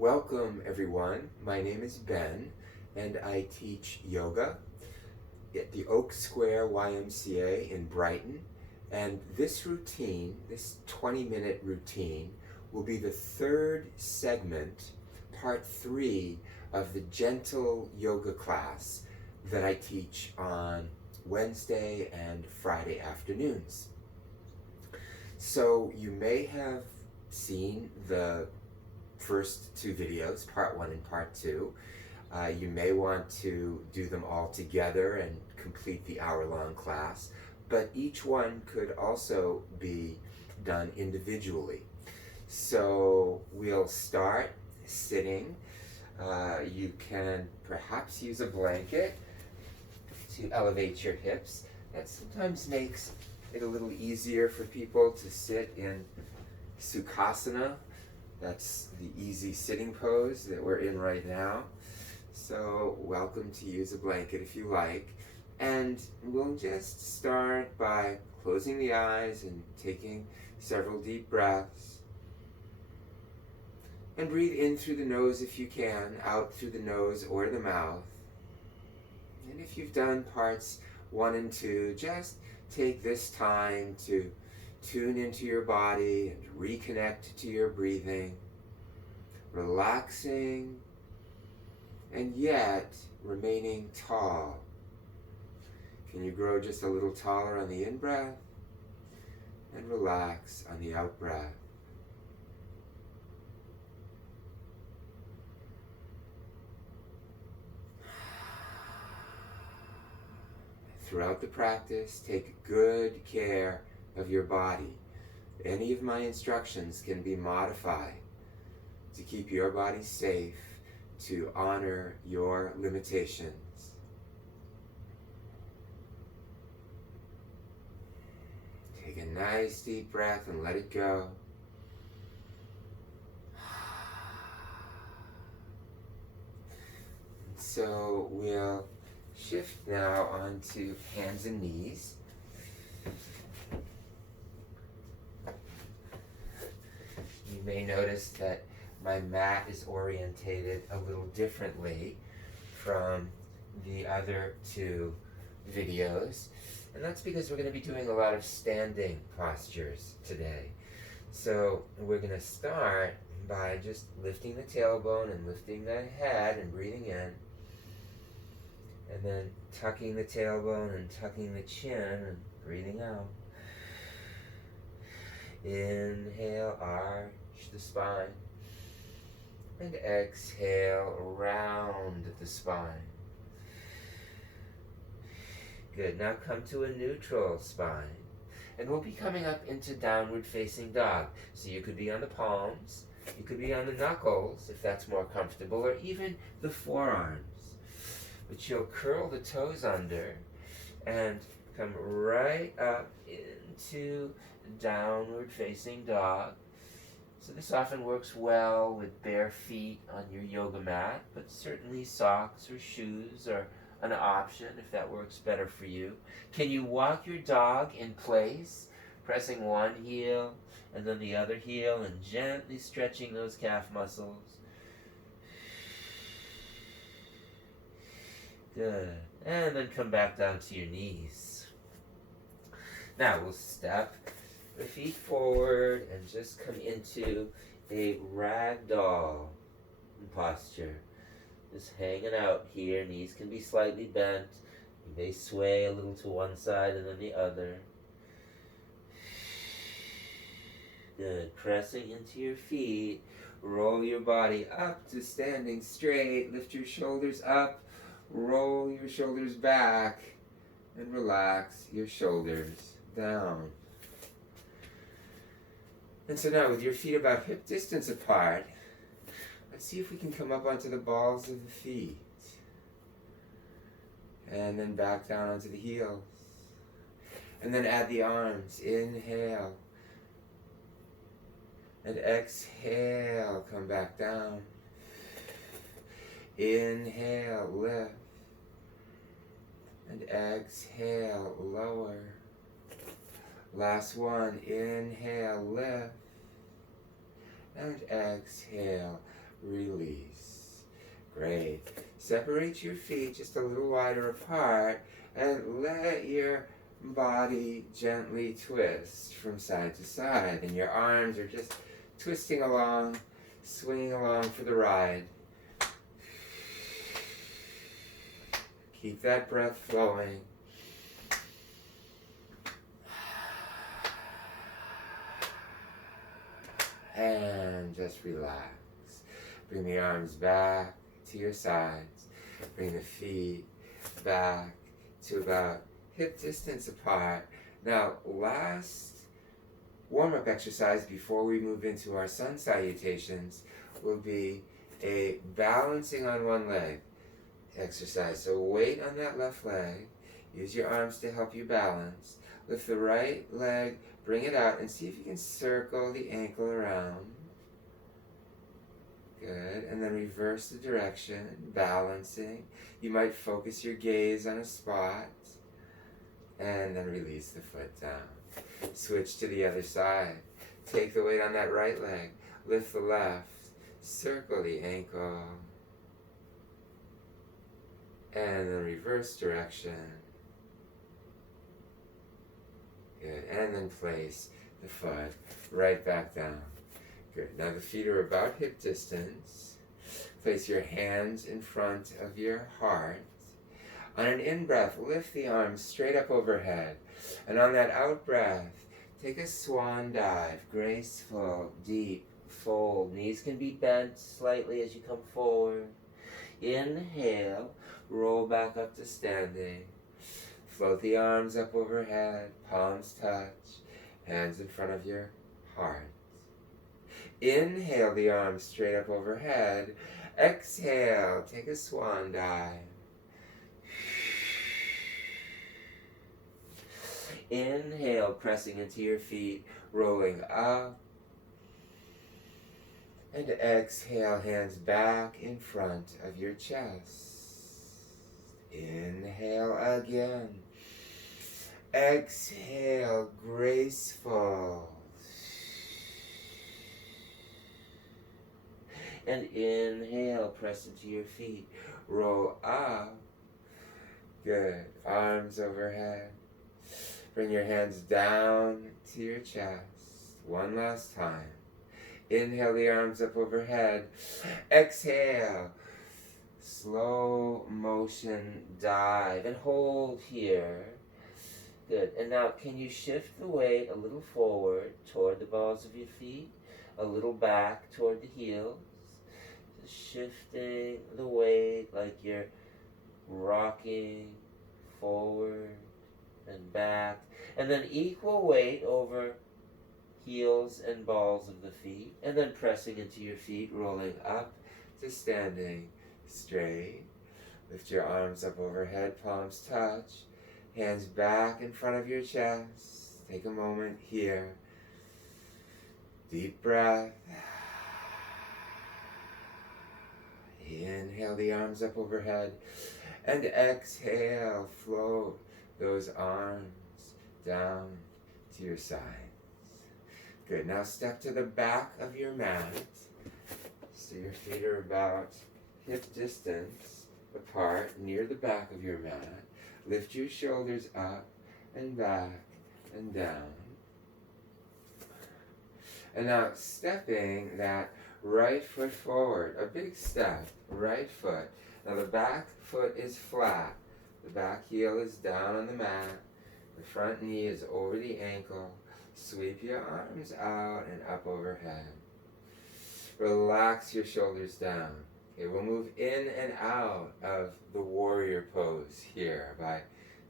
Welcome everyone, my name is Ben and I teach yoga at the Oak Square YMCA in Brighton, and this routine, this 20-minute routine, will be the third segment, part 3 of the gentle yoga class that I teach on Wednesday and Friday afternoons. So you may have seen the first two videos, part 1 and part 2. You may want to do them all together and complete the hour-long class, but each one could also be done individually. So we'll start sitting. You can perhaps use a blanket to elevate your hips. That sometimes makes it a little easier for people to sit in Sukhasana. That's the easy sitting pose that we're in right now. So welcome to use a blanket if you like. And we'll just start by closing the eyes and taking several deep breaths. And breathe in through the nose if you can, out through the nose or the mouth. And if you've done parts 1 and 2, just take this time to tune into your body and reconnect to your breathing, relaxing and yet remaining tall. Can you grow just a little taller on the in-breath and relax on the out-breath? Throughout the practice, take good care of your body. Any of my instructions can be modified to keep your body safe, to honor your limitations. Take a nice deep breath and let it go. So we'll shift now onto hands and knees. You may notice that my mat is orientated a little differently from the other two videos, and that's because we're going to be doing a lot of standing postures today. So we're going to start by just lifting the tailbone and lifting the head and breathing in, and then tucking the tailbone and tucking the chin and breathing out. Inhale, arch the spine, and exhale, round the spine. Good, now come to a neutral spine, and we'll be coming up into downward facing dog. So you could be on the palms, you could be on the knuckles if that's more comfortable, or even the forearms. But you'll curl the toes under and come right up into downward facing dog. So this often works well with bare feet on your yoga mat, but certainly socks or shoes are an option if that works better for you. Can you walk your dog in place, pressing one heel and then the other heel and gently stretching those calf muscles? Good. And then come back down to your knees. Now we'll step the feet forward and just come into a ragdoll posture. Just hanging out here. Knees can be slightly bent. You may sway a little to one side and then the other. Good. Pressing into your feet. Roll your body up to standing straight. Lift your shoulders up. Roll your shoulders back. And relax your shoulders down. And so now with your feet about hip distance apart, let's see if we can come up onto the balls of the feet. And then back down onto the heels. And then add the arms. Inhale. And exhale. Come back down. Inhale. Lift. And exhale. Lower. Last one. Inhale. Lift. And exhale. release. Great. Separate your feet just a little wider apart and let your body gently twist from side to side. And your arms are just twisting along, swinging along for the ride. Keep that breath flowing. And just relax. Bring the arms back to your sides. Bring the feet back to about hip distance apart. Now, last warm-up exercise before we move into our sun salutations will be a balancing on one leg exercise. So weight on that left leg. Use your arms to help you balance. Lift the right leg, bring it out, and see if you can circle the ankle around. Good. And then reverse the direction, balancing. You might focus your gaze on a spot. And then release the foot down. Switch to the other side. Take the weight on that right leg. Lift the left. Circle the ankle. And then reverse direction. Good. And then place the foot right back down. Good. Now the feet are about hip distance. Place your hands in front of your heart. On an in-breath, lift the arms straight up overhead. And on that out-breath, take a swan dive. Graceful, deep fold. Knees can be bent slightly as you come forward. Inhale, roll back up to standing. Float the arms up overhead, palms touch, hands in front of your heart. Inhale the arms straight up overhead. Exhale, take a swan dive. Inhale, pressing into your feet, rolling up. And exhale, hands back in front of your chest. Inhale again. Exhale, graceful. And inhale, press into your feet. Roll up. Good. Arms overhead. Bring your hands down to your chest. One last time. Inhale the arms up overhead. Exhale. Slow motion dive. And hold here. Good. And now can you shift the weight a little forward toward the balls of your feet? A little back toward the heels. Just shifting the weight like you're rocking forward and back. And then equal weight over heels and balls of the feet. And then pressing into your feet, rolling up to standing straight. Lift your arms up overhead, palms touch. Hands back in front of your chest. Take a moment here. Deep breath. Inhale the arms up overhead. And exhale, float those arms down to your sides. Good. Now step to the back of your mat. So your feet are about hip distance apart, near the back of your mat. Lift your shoulders up and back and down. And now stepping that right foot forward. A big step. Right foot. Now the back foot is flat. The back heel is down on the mat. The front knee is over the ankle. Sweep your arms out and up overhead. Relax your shoulders down. Okay, we'll move in and out of the warrior pose here by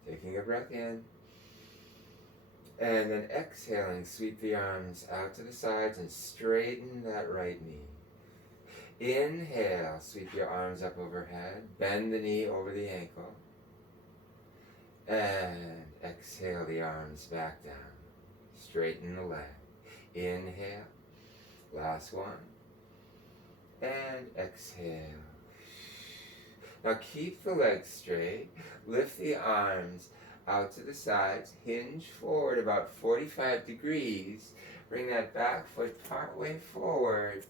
taking a breath in. And then exhaling, sweep the arms out to the sides and straighten that right knee. Inhale, sweep your arms up overhead. Bend the knee over the ankle. And exhale the arms back down. Straighten the leg. Inhale. Last one. And exhale. Now keep the legs straight. Lift the arms out to the sides. Hinge forward about 45 degrees. Bring that back foot part way forward.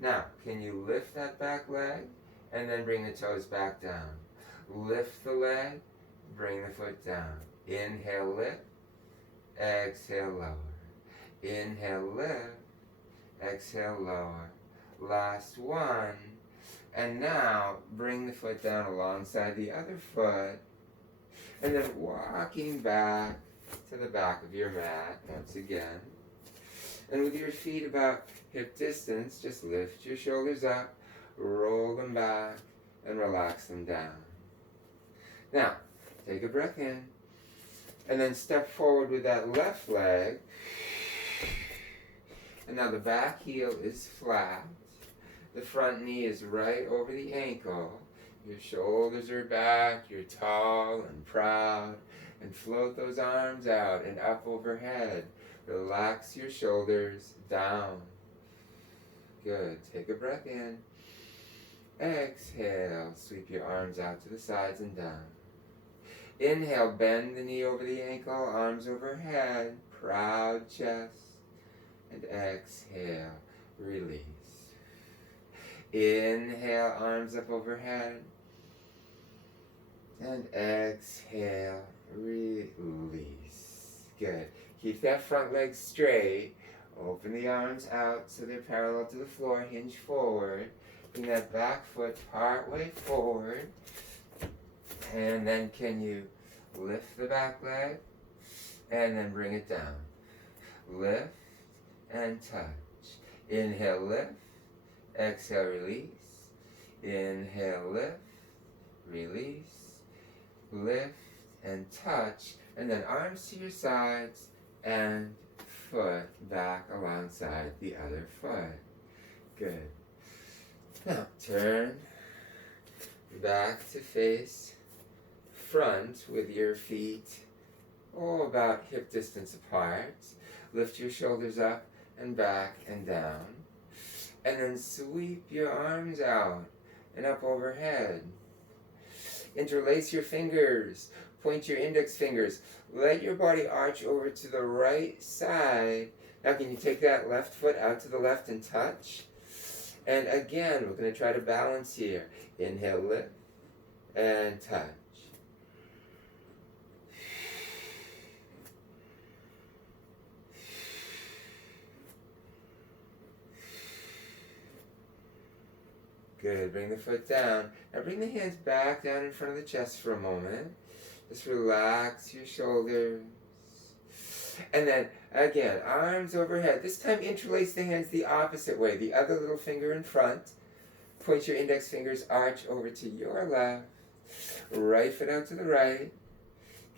Now, can you lift that back leg and then bring the toes back down? Lift the leg, bring the foot down. Inhale, lift. Exhale, lower. Inhale, lift. Exhale, lower. Last one. And now, bring the foot down alongside the other foot. And then walking back to the back of your mat once again. And with your feet about hip distance, just lift your shoulders up, roll them back, and relax them down. Now, take a breath in. And then step forward with that left leg. And now the back heel is flat. The front knee is right over the ankle. Your shoulders are back. You're tall and proud. And float those arms out and up overhead. Relax your shoulders down. Good. Take a breath in. Exhale. Sweep your arms out to the sides and down. Inhale, bend the knee over the ankle, arms overhead, proud chest. And exhale, release. Inhale, arms up overhead. And exhale, release. Good. Keep that front leg straight. Open the arms out so they're parallel to the floor. Hinge forward. Bring that back foot part way forward. And then can you lift the back leg and then bring it down. Lift and touch. Inhale, lift. Exhale, release. Inhale, lift. Release. Lift and touch. And then arms to your sides and foot back alongside the other foot. Good. Now turn back to face front with your feet about hip distance apart. Lift your shoulders up and back and down. And then sweep your arms out and up overhead. Interlace your fingers. Point your index fingers. Let your body arch over to the right side. Now can you take that left foot out to the left and touch? And again, we're going to try to balance here. Inhale, lift, and touch. Good. Bring the foot down. Now bring the hands back down in front of the chest for a moment. Just relax your shoulders. And then, again, arms overhead. This time, interlace the hands the opposite way. The other little finger in front. Point your index fingers, arch over to your left. Right foot out to the right.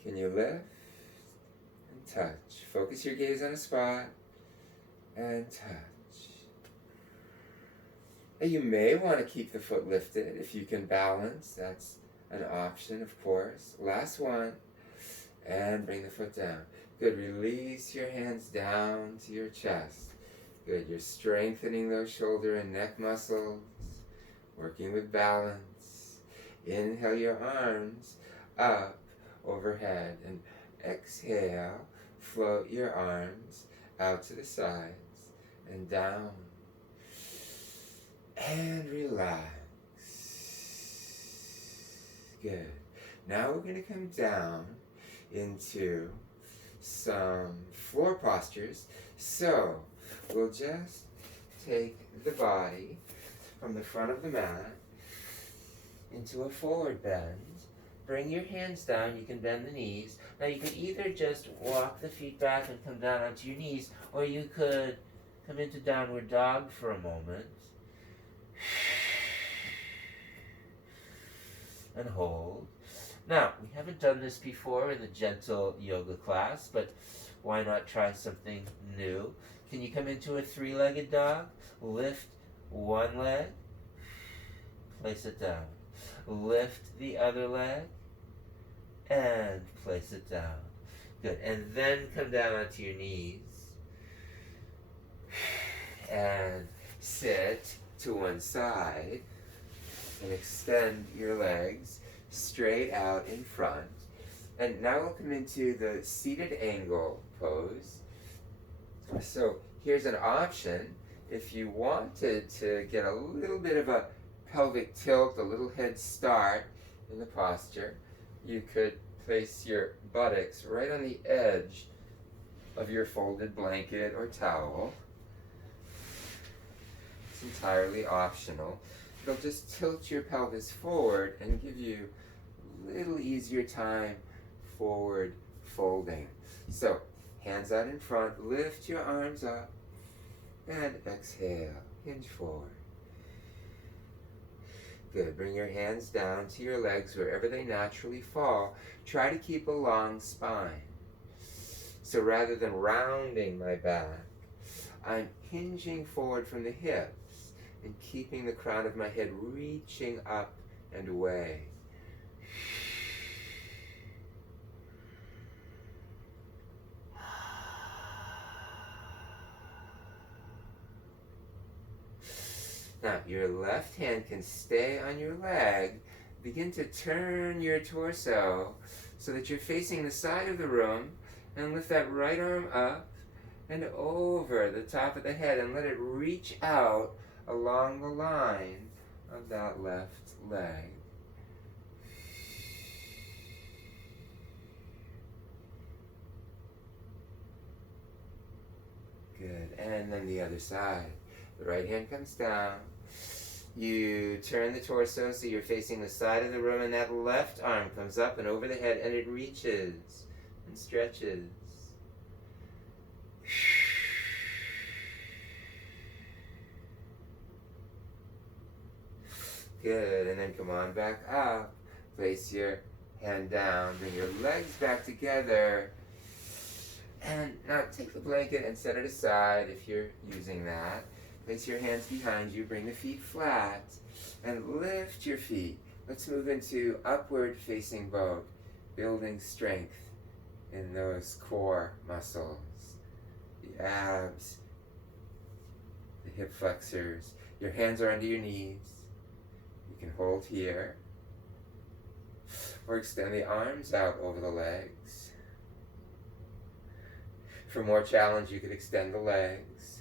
Can you lift and touch? Focus your gaze on a spot and touch. Now, you may want to keep the foot lifted if you can balance. That's an option, of course. Last one. And bring the foot down. Good. Release your hands down to your chest. Good. You're strengthening those shoulder and neck muscles. Working with balance. Inhale your arms up overhead. And exhale. Float your arms out to the sides and down. And relax. Good. Now we're going to come down into some floor postures. So we'll just take the body from the front of the mat into a forward bend. Bring your hands down. You can bend the knees. Now you could either just walk the feet back and come down onto your knees, or you could come into downward dog for a moment and hold. Now, we haven't done this before in the gentle yoga class, but why not try something new? Can you come into a three-legged dog? Lift one leg, place it down. Lift the other leg, and place it down. Good. And then come down onto your knees. And sit to one side. And extend your legs straight out in front. And now we'll come into the seated angle pose. So here's an option. If you wanted to get a little bit of a pelvic tilt, a little head start in the posture, you could place your buttocks right on the edge of your folded blanket or towel. It's entirely optional. It'll just tilt your pelvis forward and give you a little easier time forward folding. So, hands out in front, lift your arms up, and exhale, hinge forward. Good, bring your hands down to your legs wherever they naturally fall. Try to keep a long spine. So rather than rounding my back, I'm hinging forward from the hips and keeping the crown of my head reaching up and away. Now, your left hand can stay on your leg. Begin to turn your torso so that you're facing the side of the room, and lift that right arm up and over the top of the head and let it reach out along the line of that left leg. Good, and then the other side. The right hand comes down. You turn the torso so you're facing the side of the room, and that left arm comes up and over the head, and it reaches and stretches. Good, and then come on back up. Place your hand down, bring your legs back together. And now take the blanket and set it aside if you're using that. Place your hands behind you, bring the feet flat, and lift your feet. Let's move into upward facing boat, building strength in those core muscles, the abs, the hip flexors. Your hands are under your knees. You can hold here, or extend the arms out over the legs. For more challenge, you could extend the legs.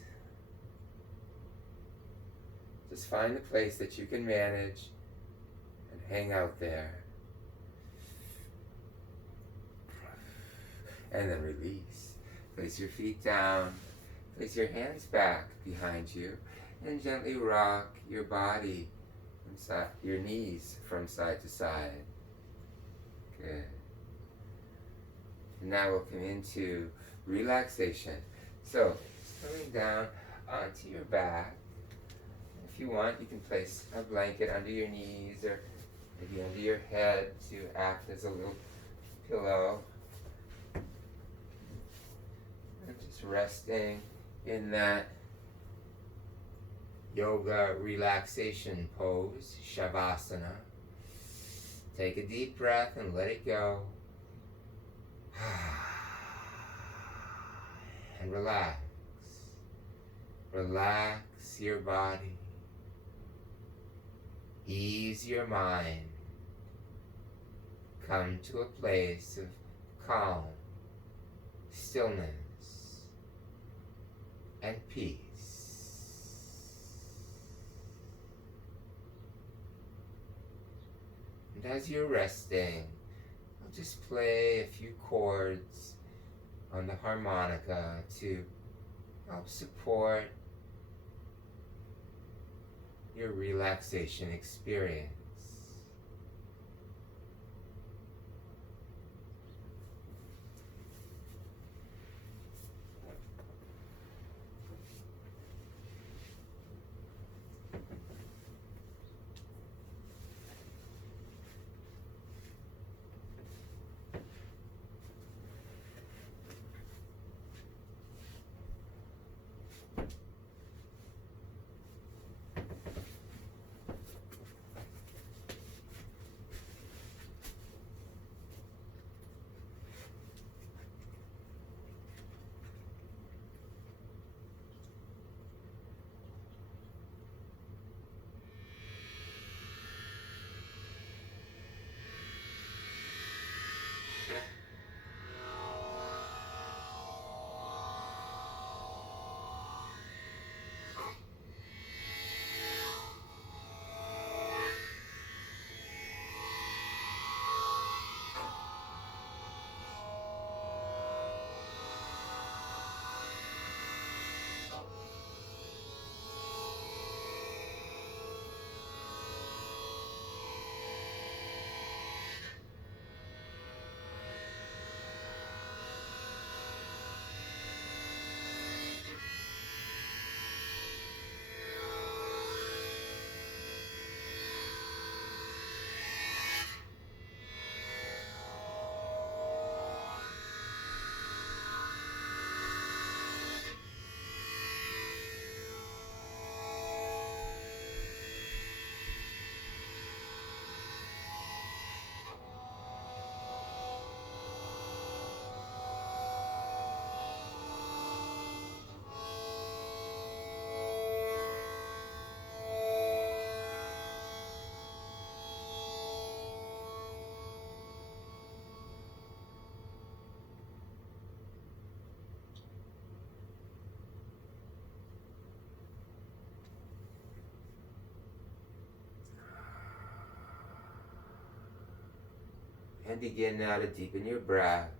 Just find a place that you can manage and hang out there. And then release. Place your feet down. Place your hands back behind you and gently rock your body, your knees from side to side. Good. And now we'll come into relaxation. So, coming down onto your back. If you want, you can place a blanket under your knees or maybe under your head to act as a little pillow. And just resting in that yoga relaxation pose, Shavasana. Take a deep breath and let it go. And relax. Relax your body. Ease your mind. Come to a place of calm, stillness, and peace. And as you're resting, I'll just play a few chords on the harmonica to help support your relaxation experience. And begin now to deepen your breath.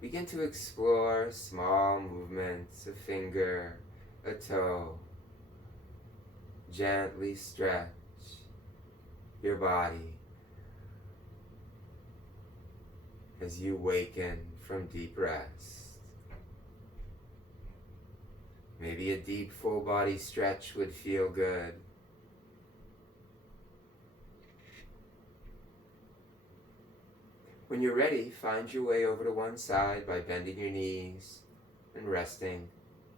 Begin to explore small movements, a finger, a toe. Gently stretch your body as you waken from deep rest. Maybe a deep full body stretch would feel good. When you're ready, find your way over to one side by bending your knees and resting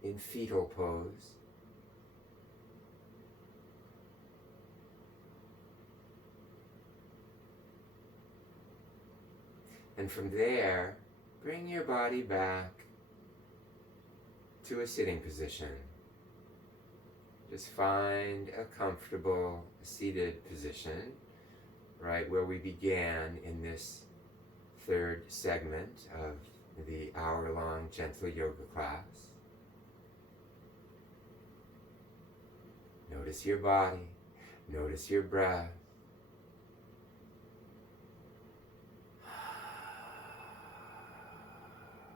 in fetal pose. And from there, bring your body back to a sitting position. Just find a comfortable seated position, right where we began in this third segment of the hour-long gentle yoga class. Notice your body, notice your breath.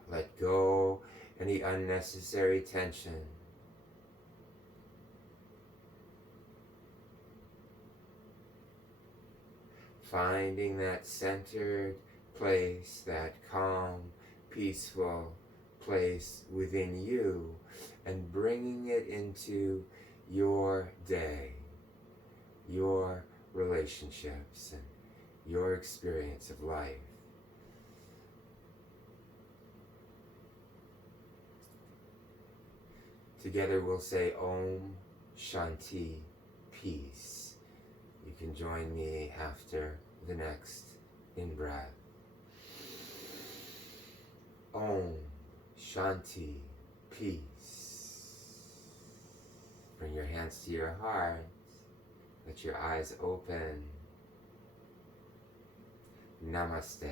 Let go any unnecessary tension. Finding that centered place, that calm, peaceful place within you, and bringing it into your day, your relationships, and your experience of life. Together we'll say Om Shanti, peace. You can join me after the next in-breath. Om Shanti, peace. Bring your hands to your heart. Let your eyes open. Namaste.